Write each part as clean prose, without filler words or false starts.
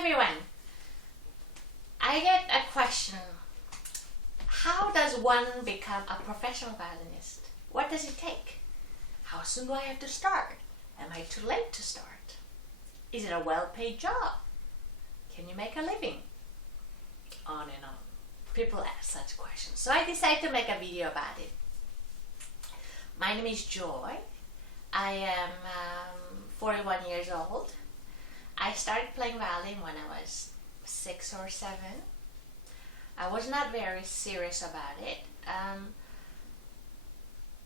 everyone. I get a question. How does one become a professional violinist? What does it take? How soon do I have to start? Am I too late to start? Is it a well-paid job? Can you make a living? On and on. People ask such questions. So I decided to make a video about it. My name is Joy. I am 41 years old. I started playing violin when I was 6 or 7. I was not very serious about it.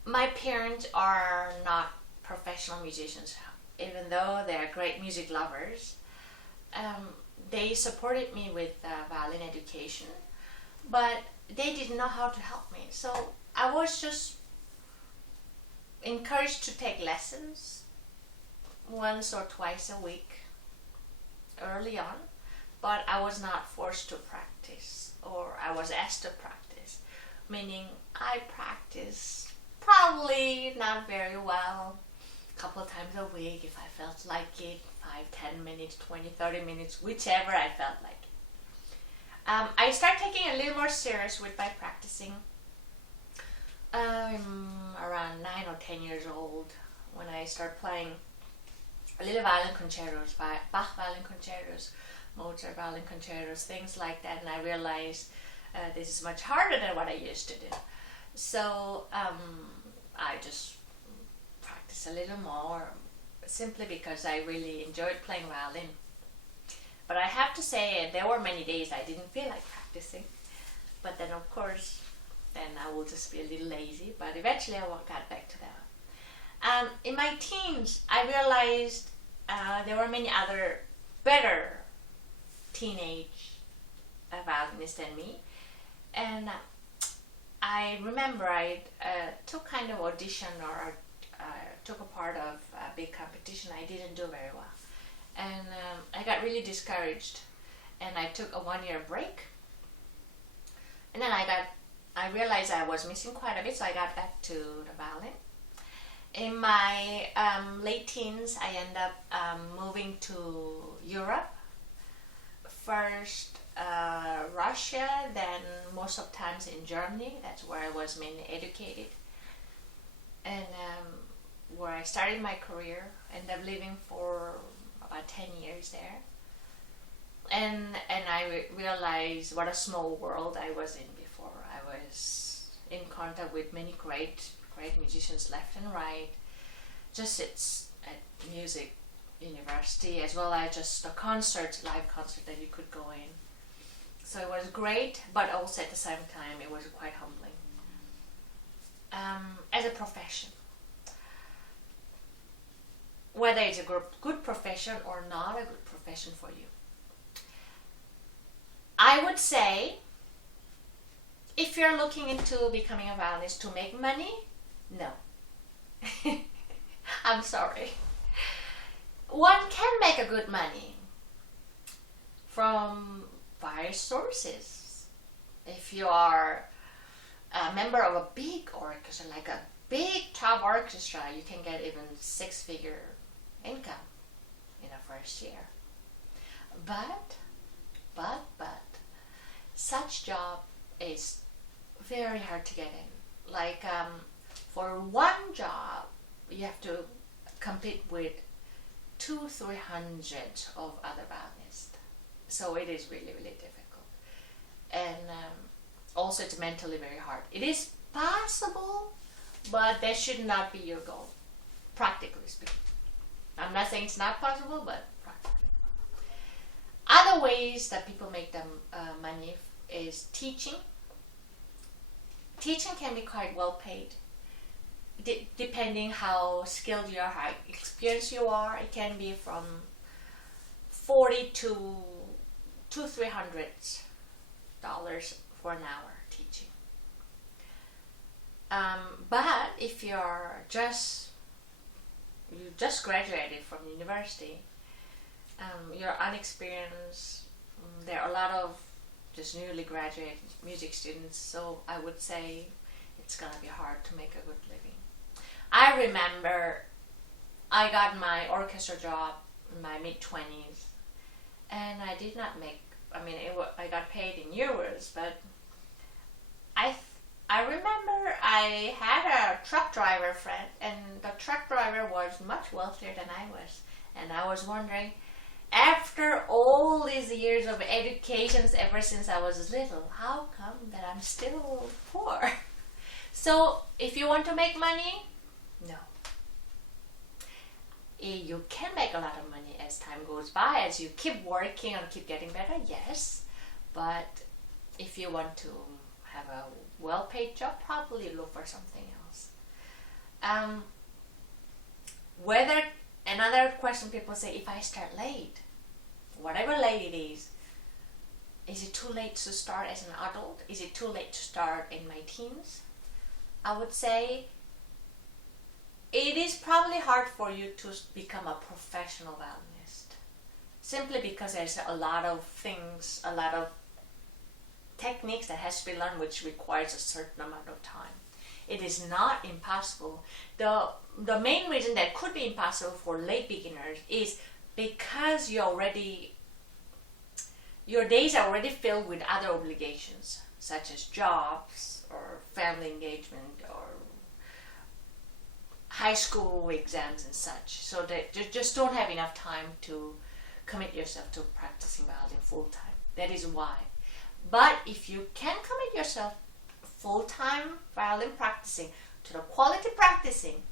My parents are not professional musicians, even though they are great music lovers. They supported me with violin education, but they didn't know how to help me. So I was just encouraged to take lessons once or twice a week early on, but I was not forced to practice, or I was asked to practice, meaning I practiced probably not very well, a couple of times a week if I felt like it, 5, 10 minutes, 20, 30 minutes, whichever I felt like it. I started taking a little more serious with my practicing around 9 or 10 years old, when I started playing little violin concertos, Bach violin concertos, Mozart violin concertos, things like that, and I realized this is much harder than what I used to do. So I just practiced a little more, simply because I really enjoyed playing violin. But I have to say, there were many days I didn't feel like practicing, but then of course, then I will just be a little lazy, but eventually I got back to that. In my teens, I realized there were many other better teenage violinists than me, and I remember I took kind of audition, or took a part of a big competition. I didn't do very well, and I got really discouraged, and I took a 1-year break, and then I realized I was missing quite a bit, so I got back to the violin. In my late teens, I ended up moving to Europe. First Russia, then most of times in Germany. That's where I was mainly educated, and where I started my career. Ended up living for about 10 years there, and I realized what a small world I was in before. I was in contact with many great musicians left and right. Just it's at music university, as well as just a live concert that you could go in. So it was great, but also at the same time it was quite humbling. As a profession, whether it's a good profession or not a good profession for you, I would say, if you're looking into becoming a violinist to make money, no. I'm sorry. One can make a good money from various sources. If you are a member of a big orchestra, like a big top orchestra, you can get even 6-figure income in the first year. But such job is very hard to get in. Like for one job, you have to compete with 200-300 of other violinists. So it is really, really difficult. And also it's mentally very hard. It is possible, but that should not be your goal, practically speaking. I'm not saying it's not possible, but practically. Other ways that people make them money is teaching. Teaching can be quite well paid. Depending how skilled you are, how experienced you are, it can be from $40 to $300 for an hour teaching. But if you just graduated from university, you're unexperienced, there are a lot of just newly graduated music students, so I would say it's gonna be hard to make a good living. I remember I got my orchestra job in my mid-20s, and I did not make, I mean, I got paid in euros, but I remember I had a truck driver friend, and the truck driver was much wealthier than I was, and I was wondering, after all these years of educations ever since I was little, how come that I'm still poor? So if you want to make money, no. You can make a lot of money as time goes by, as you keep working and keep getting better, yes. But if you want to have a well-paid job, probably look for something else. Whether, another question people say, if I start late, whatever late it is it too late to start as an adult? Is it too late to start in my teens? I would say it is probably hard for you to become a professional violinist, simply because there's a lot of things, a lot of techniques that has to be learned, which requires a certain amount of time. It is not impossible. The main reason that could be impossible for late beginners is because your days are already filled with other obligations, such as jobs or family engagement or high school exams and such, so that you just don't have enough time to commit yourself to practicing violin full time. That is why. But if you can commit yourself full-time violin practicing, to the quality practicing,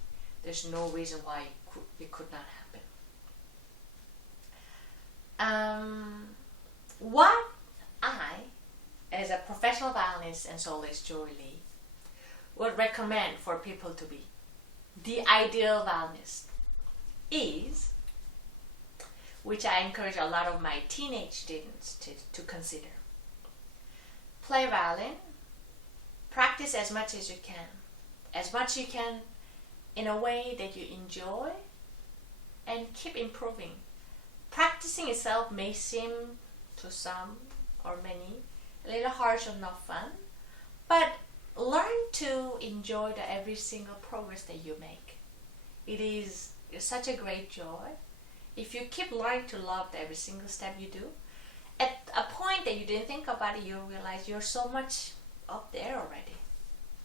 there's no reason why it could not happen. What I, as a professional violinist and soloist Jolie, would recommend for people to be the ideal violinist is, which I encourage a lot of my teenage students to consider. Play violin, practice as much as you can in a way that you enjoy, and keep improving. Practicing itself may seem to some or many a little harsh or not fun, but learn to enjoy every single progress that you make. It is such a great joy. If you keep learning to love every single step you do, at a point that you didn't think about it, you realize you're so much up there already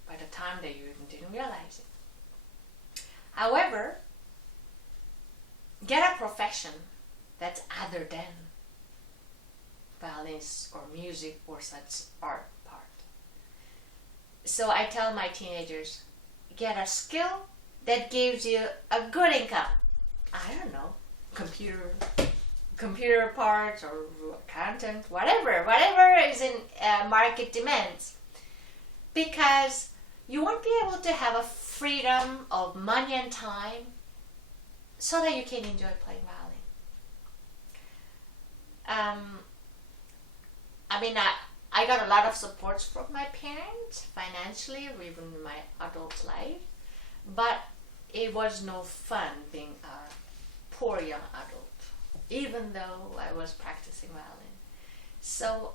by the time that you even didn't realize it. However, get a profession that's other than violinist or music or such art part. So I tell my teenagers, get a skill that gives you a good income. I don't know, computer parts or accountant, whatever is in market demands, because you won't be able to have a freedom of money and time so that you can enjoy playing violin. I mean, I got a lot of support from my parents financially or even in my adult life, but it was no fun being a poor young adult, even though I was practicing violin. So,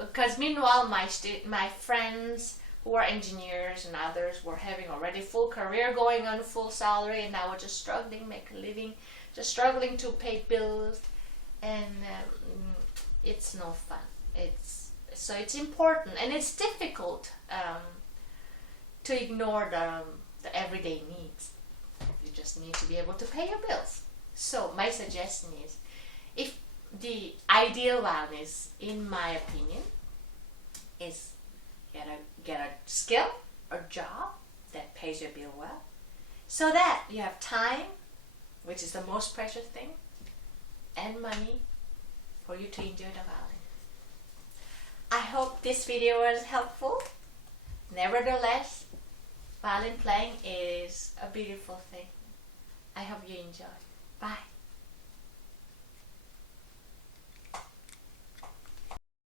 because meanwhile my friends who were engineers and others were having already full career going on, full salary, and I was just struggling, make a living, just struggling to pay bills, and it's no fun. So it's important, and it's difficult to ignore the everyday needs. You just need to be able to pay your bills. So my suggestion is, if the ideal violinist, in my opinion, is get a skill or job that pays your bill well, so that you have time, which is the most precious thing, and money for you to enjoy the violin. I hope this video was helpful. Nevertheless, violin playing is a beautiful thing. I hope you enjoy. Bye.